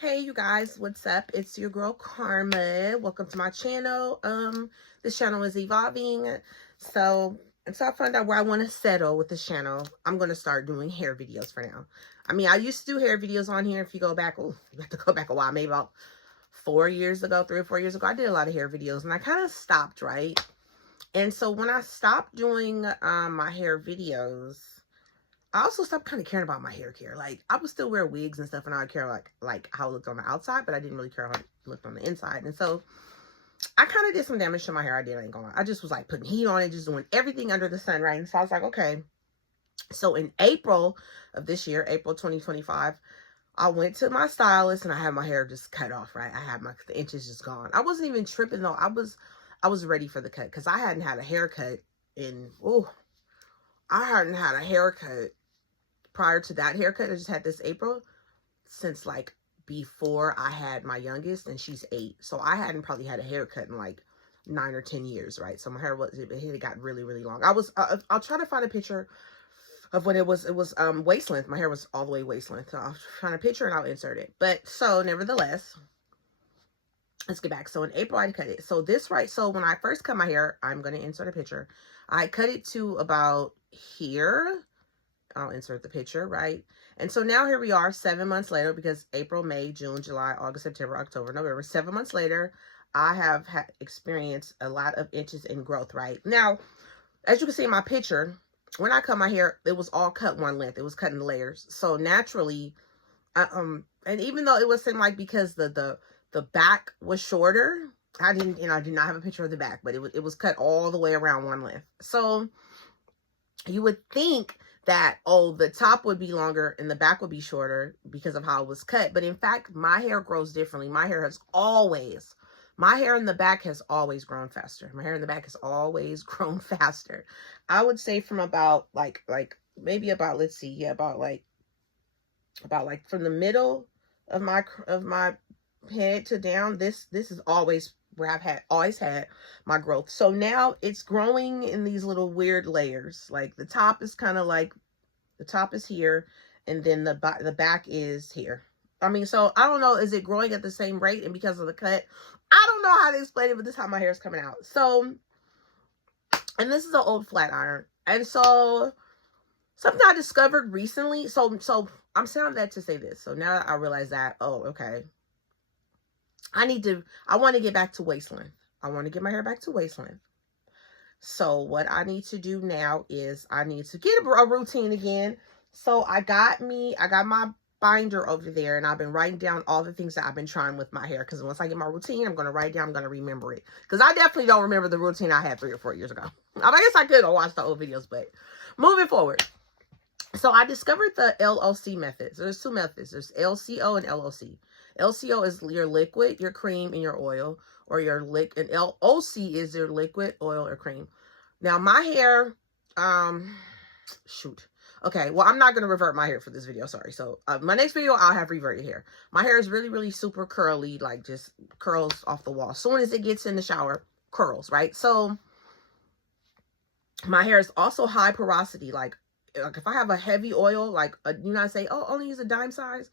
Hey you guys, what's up? It's your girl Karma. Welcome to my channel. This channel is evolving. Until I find out where I want to settle with this channel, I'm gonna start doing hair videos for now. I mean, I used to do hair videos on here. If you go back, oh, you have to go back a while, maybe about 4 years ago, 3 or 4 years ago, I did a lot of hair videos and I kind of stopped, right? And so when I stopped doing my hair videos, I also stopped kind of caring about my hair care. Like, I would still wear wigs and stuff, and I would care like how it looked on the outside, but I didn't really care how it looked on the inside. And so I kind of did some damage to my hair. I ain't gonna lie. I just was like putting heat on it, just doing everything under the sun, right? And so I was like, okay. So in April of this year, April 2025, I went to my stylist and I had my hair just cut off, right? I had the inches just gone. I wasn't even tripping though. I was ready for the cut because I hadn't had a haircut I hadn't had a haircut prior to that haircut I just had this April since like before I had my youngest, and she's 8. So I hadn't probably had a haircut in like 9 or 10 years, right? So my hair it got really, really long. I'll try to find a picture of what it was. It was waist length. My hair was all the way waist length. So I'll find a picture and I'll insert it. But so nevertheless, let's get back. So in April I cut it. So so when I first cut my hair, I'm going to insert a picture. I cut it to about here. I'll insert the picture, right? And so now here we are 7 months later, because April, May, June, July, August, September, October, November, 7 months later, I have experienced a lot of inches in growth, right? Now, as you can see in my picture, when I cut my hair, it was all cut one length. It was cut in layers. So naturally, and even though it was seem like because the back was shorter, I did not have a picture of the back, but it was cut all the way around one length. So you would think that, oh, the top would be longer and the back would be shorter because of how it was cut. But in fact, my hair grows differently. My hair in the back has always grown faster. My hair in the back has always grown faster. I would say from about maybe about, let's see, yeah, about from the middle of my head to down, this is always where I've always had my growth. So now it's growing in these little weird layers. Like the top is kind of like, the top is here, and then the back is here. I mean, so I don't know, is it growing at the same rate? And because of the cut, I don't know how to explain it, but this is how my hair is coming out. So, and this is an old flat iron. And so something I discovered recently. So I'm saying that to say this. So now I realize that, oh, okay, I want to get back to waist length. I want to get my hair back to waist length. So what I need to do now is I need to get a routine again. So I got my binder over there, and I've been writing down all the things that I've been trying with my hair. Because once I get my routine, I'm going to write down, I'm going to remember it. Because I definitely don't remember the routine I had 3 or 4 years ago. I guess I could go watch the old videos, but moving forward. So I discovered the LOC methods. There's 2 methods. There's LCO and LOC. LCO is your liquid, your cream, and your oil, or your and LOC is your liquid, oil, or cream. Now my hair, shoot. Okay, well, I'm not going to revert my hair for this video, sorry. So my next video, I'll have reverted hair. My hair is really, really super curly, like just curls off the wall. As soon as it gets in the shower, curls, right? So my hair is also high porosity, like if I have a heavy oil, like say, oh, only use a dime size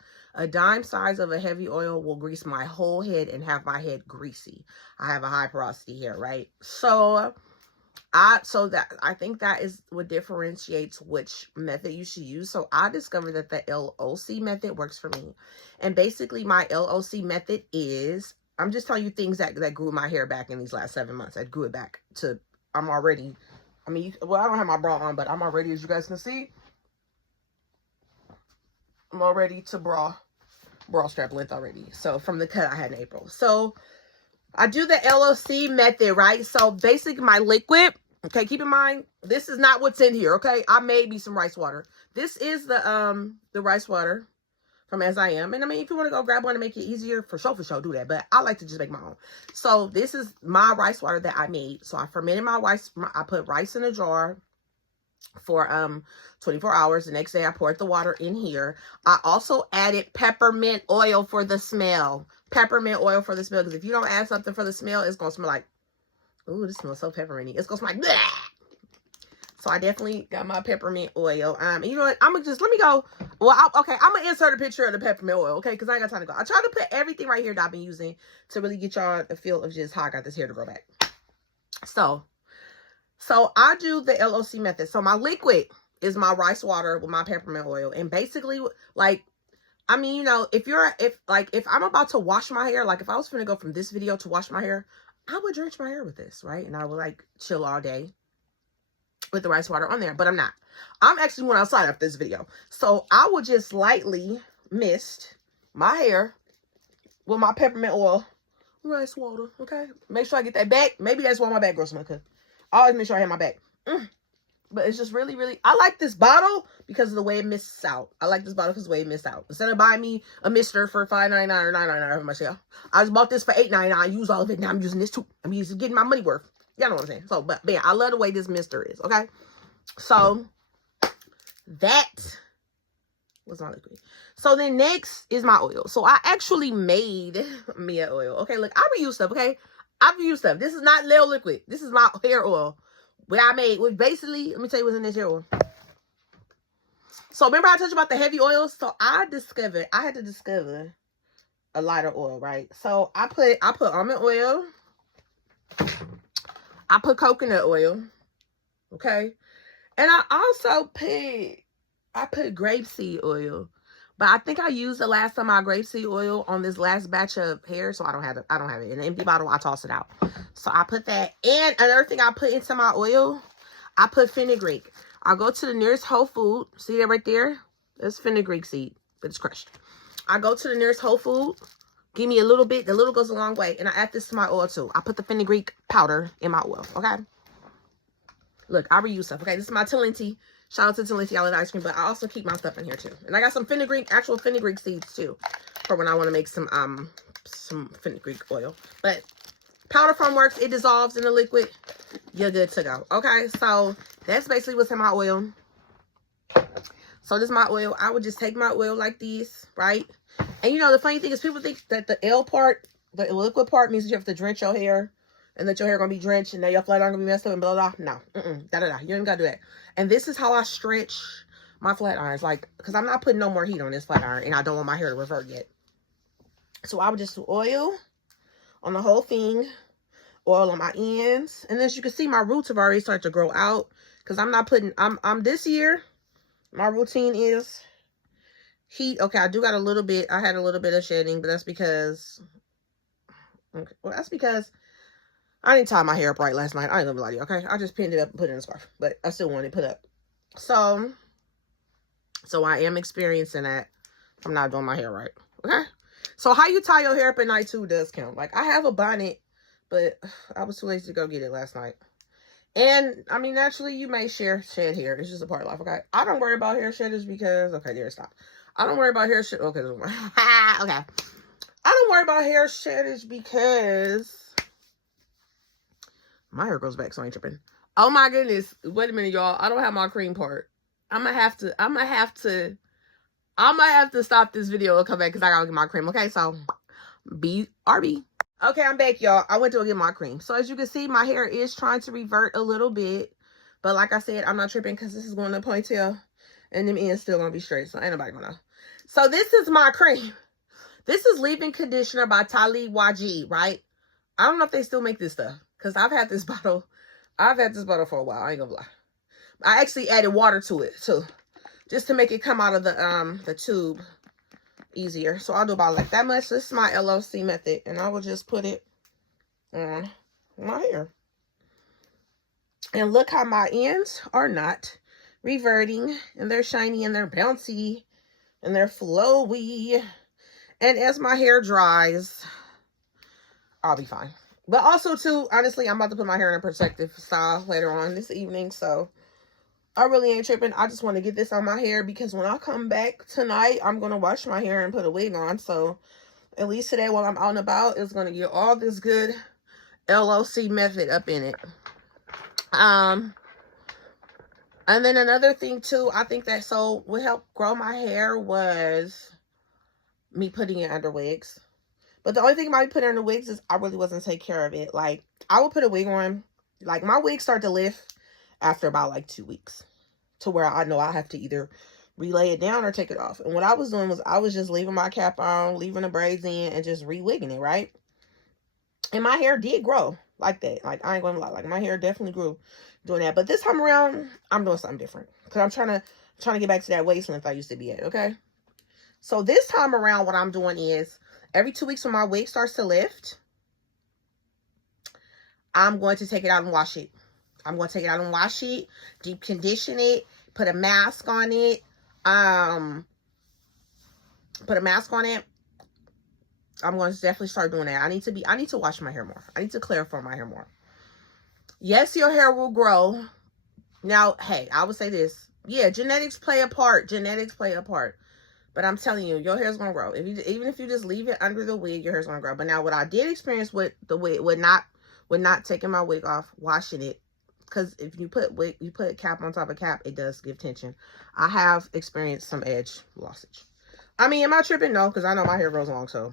of a heavy oil will grease my whole head and have my head greasy. I have a high porosity hair, right? So I think that is what differentiates which method you should use. So I discovered that the LOC method works for me. And basically my LOC method is, I'm just telling you things that grew my hair back in these last 7 months. I grew it back to, I'm already, I mean, well, I don't have my bra on, but I'm already, as you guys can see, I'm already to bra strap length already. So from the cut I had in April. So I do the LOC method, right? So basically my liquid, okay, keep in mind, this is not what's in here, okay? I made me some rice water. This is the rice water from As I Am. And I mean, if you want to go grab one to make it easier, for sure, do that. But I like to just make my own. So this is my rice water that I made. So I fermented my rice. I put rice in a jar for 24 hours. The next day I poured the water in here. I also added peppermint oil for the smell. Peppermint oil for the smell. Because if you don't add something for the smell, it's going to smell like, ooh, this smells so peppery. It's going to smell like, bleh. So I definitely got my peppermint oil. And you know what? I'm gonna just, let me go. Well, okay, I'm gonna insert a picture of the peppermint oil, okay? Because I ain't got time to go. I try to put everything right here that I've been using to really get y'all a feel of just how I got this hair to grow back. So I do the LOC method. So my liquid is my rice water with my peppermint oil. And basically, like, I mean, you know, if I'm about to wash my hair, like if I was gonna go from this video to wash my hair, I would drench my hair with this, right? And I would like chill all day with the rice water on there, but I'm not. I'm actually going outside after this video. So I would just lightly mist my hair with my peppermint oil, rice water, okay? Make sure I get that back. Maybe that's why my back grows so much. I always make sure I have my back. But it's just really, really, I like this bottle because of the way it mists out. I like this bottle because of the way it mists out. Instead of buying me a mister for $5.99 or $9.99 for myself, I just bought this for $8.99. Use all of it. Now I'm using this too. I'm getting my money worth. Y'all know what I'm saying. So, but yeah, I love the way this mister is, okay? So, that was my liquid. So, then next is my oil. So, I actually made me an oil. Okay, look, I reuse stuff, okay? I reuse stuff. This is not Lil Liquid. This is my hair oil. What I made was basically, let me tell you what's in this hair oil. So, remember I told you about the heavy oils? So, I had to discover a lighter oil, right? So, I put almond oil. I put coconut oil, okay? And I also put grapeseed oil. But I think I used the last time my grapeseed oil on this last batch of hair, so I don't have it. In an empty bottle, I toss it out. So I put that. And another thing I put into my oil, I put fenugreek. I go to the nearest Whole Food. See that right there? That's fenugreek seed, but it's crushed. I go to the nearest Whole Food. Give me a little bit. The little goes a long way. And I add this to my oil too. I put the fenugreek powder in my oil. Okay. Look, I reuse stuff. Okay. This is my Talenti. Shout out to Talenti. I love ice cream. But I also keep my stuff in here too. And I got some actual fenugreek seeds too. For when I want to make some fenugreek oil. But powder form works. It dissolves in the liquid. You're good to go. Okay. So that's basically what's in my oil. So this is my oil. I would just take my oil like this. Right. And you know, the funny thing is people think that the L part, the liquid part, means you have to drench your hair and that your hair gonna be drenched and that your flat iron gonna be messed up and blah, blah, blah. No. You ain't gotta do that. And this is how I stretch my flat irons. Like, because I'm not putting no more heat on this flat iron and I don't want my hair to revert yet. So I would just do oil on the whole thing, oil on my ends. And as you can see, my roots have already started to grow out because I'm not putting, I'm this year, my routine is heat. Okay, I do got a little bit. I had a little bit of shedding, but that's because, okay, well, that's because I didn't tie my hair up right last night. I ain't gonna lie to you, okay? I just pinned it up and put it in a scarf, but I still want it put up. So I am experiencing that. I'm not doing my hair right, okay? So how you tie your hair up at night too does count. Like, I have a bonnet, but I was too lazy to go get it last night. And, I mean, naturally, you may shed hair. It's just a part of life, okay? I don't worry about hair shedders because, okay, there, stop. I don't worry about hair shedders, okay, okay. I don't worry about hair shedders because my hair grows back, so I ain't tripping. Oh my goodness. Wait a minute, y'all. I don't have my cream part. I'm gonna have to stop this video and come back because I gotta get my cream. Okay, so BRB. Okay, I'm back, y'all. I went to go get my cream. So as you can see, my hair is trying to revert a little bit. But like I said, I'm not tripping because this is going to ponytail. And them ends still gonna be straight. So ain't nobody gonna know. So this is my cream. This is leave-in conditioner by Talib YG, right? I don't know if they still make this stuff. Because I've had this bottle for a while. I ain't gonna lie. I actually added water to it too. Just to make it come out of the tube easier. So I'll do about like that much. This is my LOC method. And I will just put it on my hair. And look how my ends are not reverting. And they're shiny and they're bouncy. And they're flowy. And as my hair dries, I'll be fine. But also, too, honestly, I'm about to put my hair in a protective style later on this evening. So, I really ain't tripping. I just want to get this on my hair because when I come back tonight, I'm going to wash my hair and put a wig on. So, at least today while I'm out and about, it's going to get all this good LOC method up in it. And then another thing, too, I think that what helped grow my hair was me putting it under wigs. But the only thing about me putting it under wigs is I really wasn't taking care of it. Like, I would put a wig on. Like, my wigs start to lift after about like 2 weeks, to where I know I have to either relay it down or take it off. And what I was doing was I was just leaving my cap on, leaving the braids in, and just re-wigging it, right? And my hair did grow like that. Like, I ain't gonna lie, like my hair definitely grew doing that. But this time around, I'm doing something different, because I'm trying to get back to that waist length I used to be at. Okay, so this time around, what I'm doing is every 2 weeks when my wig starts to lift, I'm going to take it out and wash it. I'm going to take it out and wash it, deep condition it, put a mask on it. Put a mask on it. I'm going to definitely start doing that. I need to wash my hair more. I need to clarify my hair more. Yes, your hair will grow. Now, hey, I would say this. Yeah, genetics play a part. Genetics play a part. But I'm telling you, your hair's going to grow. Even if you just leave it under the wig, your hair's going to grow. But now what I did experience with the wig, with not taking my wig off, washing it, because if you put a cap on top of cap, it does give tension. I have experienced some edge lossage. I mean, am I tripping? No, because I know my hair grows long, so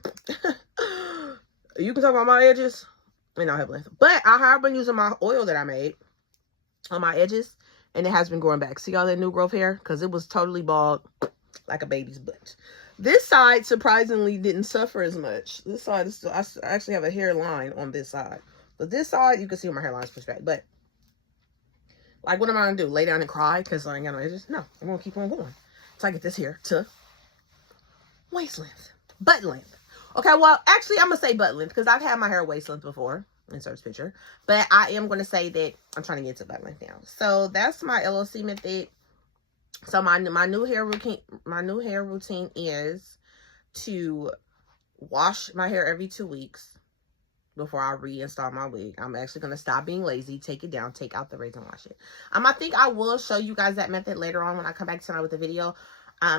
you can talk about my edges and I'll have length. But I have been using my oil that I made on my edges, and it has been growing back. See all that new growth hair? Because it was totally bald like a baby's butt. This side surprisingly didn't suffer as much. This side is still, I actually have a hairline on this side. But this side, you can see where my hairline is pushed back. But like, what am I gonna do? Lay down and cry because I ain't got no edges? No, I'm gonna keep on going until I get this hair to waist length, butt length. Okay, well, actually, I'm gonna say butt length because I've had my hair waist length before. Insert this picture, but I am gonna say that I'm trying to get to butt length now. So that's my LOC method. So my new hair routine is to wash my hair every 2 weeks before I reinstall my wig. I'm actually going to stop being lazy, take it down, take out the braids and wash it. I think I will show you guys that method later on when I come back tonight with the video.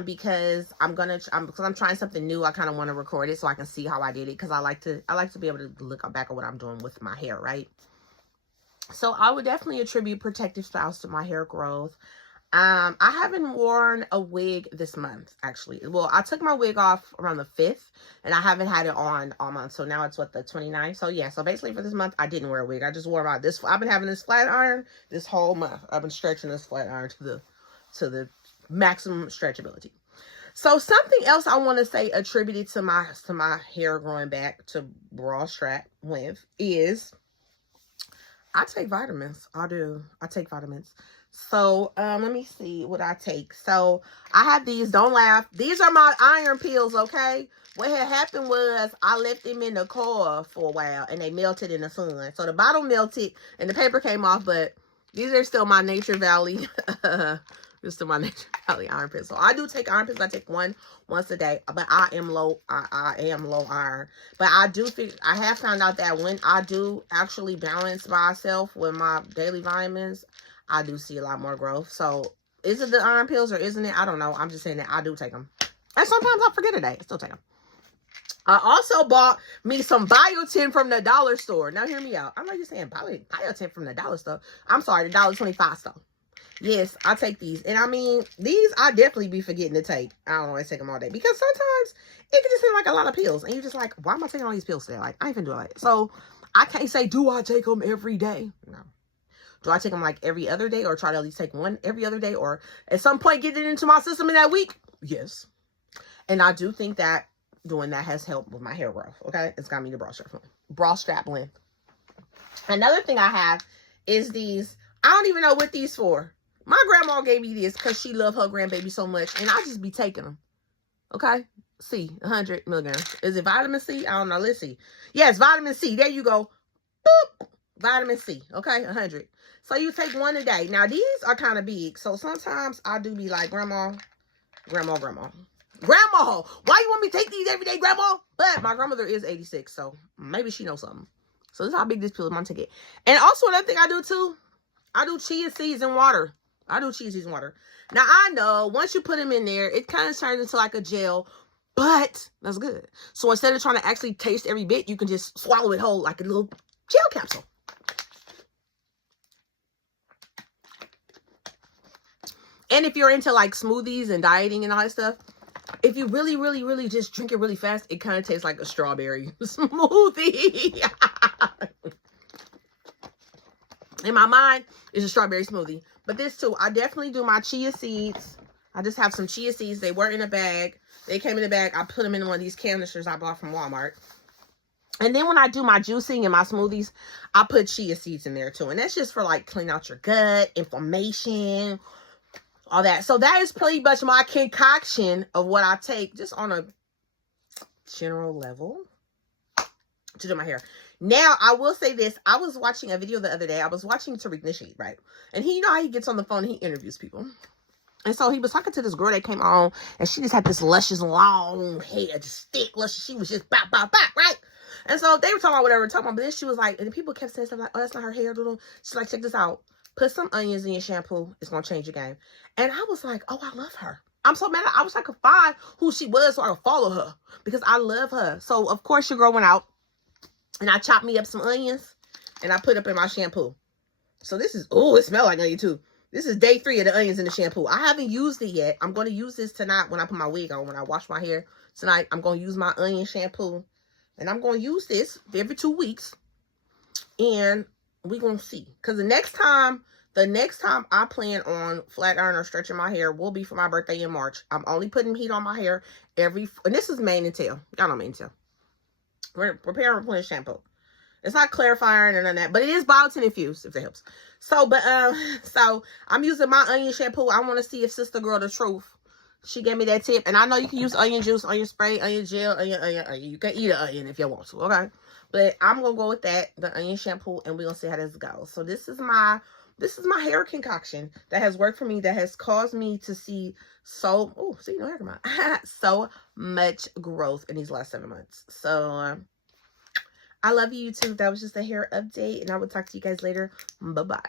Because I'm trying something new. I kind of want to record it so I can see how I did it, because I like to be able to look back at what I'm doing with my hair, right? So I would definitely attribute Protective Styles to my hair growth. I haven't worn a wig this month, actually. Well, I took my wig off around the 5th, and I haven't had it on all month. So now it's, what, the 29th? So, yeah. So, basically, for this month, I didn't wear a wig. I just wore this. I've been having this flat iron this whole month. I've been stretching this flat iron to the maximum stretchability. So, something else I want to say attributed to my hair growing back to bra strap length is I take vitamins. I do. I take vitamins. So, let me see what I take. So, I have these. Don't laugh. These are my iron pills, okay? What had happened was I left them in the car for a while, and they melted in the sun. So, the bottle melted, and the paper came off, but these are still my Nature Valley. This is my Nature Valley iron pills. So, I do take iron pills. I take one once a day, but I am low iron. But I have found out that when I do actually balance myself with my daily vitamins, I do see a lot more growth. So, is it the iron pills or isn't it? I don't know. I'm just saying that I do take them. And sometimes I forget a day. I still take them. I also bought me some biotin from the dollar store. Now, hear me out. I'm not just saying biotin from the dollar store. I'm sorry, the $1.25 store. Yes, I take these. And I mean, these I definitely be forgetting to take. I don't always take them all day. Because sometimes it can just seem like a lot of pills. And you're just like, why am I taking all these pills today? Like, I ain't even do it. So, I can't say, do I take them every day? No. Do I take them like every other day, or try to at least take one every other day, or at some point get it into my system in that week? Yes. And I do think that doing that has helped with my hair growth. Okay. It's got me the bra strap length. Another thing I have is these. I don't even know what these for. My grandma gave me this because she loved her grandbaby so much, and I just be taking them. Okay. C, 100 milligrams. Is it vitamin C? I don't know. Let's see. Yes, vitamin C. There you go. Boop. Vitamin C. Okay. 100. So you take one a day. Now, these are kind of big. So sometimes I do be like, Grandma, why you want me to take these every day, Grandma? But my grandmother is 86, so maybe she knows something. So this is how big this pill is. I'm going to take it. And also another thing I do too, I do chia seeds in water. Now, I know once you put them in there, it kind of turns into like a gel, but that's good. So instead of trying to actually taste every bit, you can just swallow it whole like a little gel capsule. And if you're into like smoothies and dieting and all that stuff, if you really, really, really just drink it really fast, it kind of tastes like a strawberry smoothie. in my mind, is a strawberry smoothie. But this too, I definitely do my chia seeds. I just have some chia seeds. They were in a bag. They came in a bag. I put them in one of these canisters I bought from Walmart. And then when I do my juicing and my smoothies, I put chia seeds in there too. And that's just for like clean out your gut, inflammation, all that. So that is pretty much my concoction of what I take just on a general level to do my hair. Now, I will say this. I was watching a video the other day. I was watching Tariq Nasheed, right? And he, you know how he gets on the phone and he interviews people. And so he was talking to this girl that came on, and she just had this luscious, long hair, just thick, luscious. She was just bop, bop, bop, right? And so they were talking about whatever, but then she was like, and people kept saying stuff like, oh, that's not her hair, doodle. She's like, check this out. Put some onions in your shampoo. It's going to change your game. And I was like, oh, I love her. I'm so mad. I wish I could find who she was so I could follow her because I love her. So, of course, your girl went out, and I chopped me up some onions, and I put up in my shampoo. So this is, oh, it smells like onion too. This is day 3 of the onions in the shampoo. I haven't used it yet. I'm going to use this tonight when I put my wig on. When I wash my hair tonight, I'm going to use my onion shampoo. And I'm going to use this every 2 weeks. And we're going to see. Because the next time I plan on flat iron or stretching my hair will be for my birthday in March. I'm only putting heat on my hair and this is mane and tail. Y'all know mane and tail. Repair and replenish shampoo. It's not clarifying and none of that, but it is biotin infused, if it helps. So, so I'm using my onion shampoo. I want to see if Sister Girl the Truth, she gave me that tip. And I know you can use onion juice, onion spray, onion gel, onion. You can eat an onion if you want to, okay? But I'm going to go with that, the onion shampoo, and we're going to see how this goes. So this is my hair concoction that has worked for me, that has caused me to see so much growth in these last 7 months. So, I love you, YouTube. That was just a hair update, and I will talk to you guys later. Bye-bye.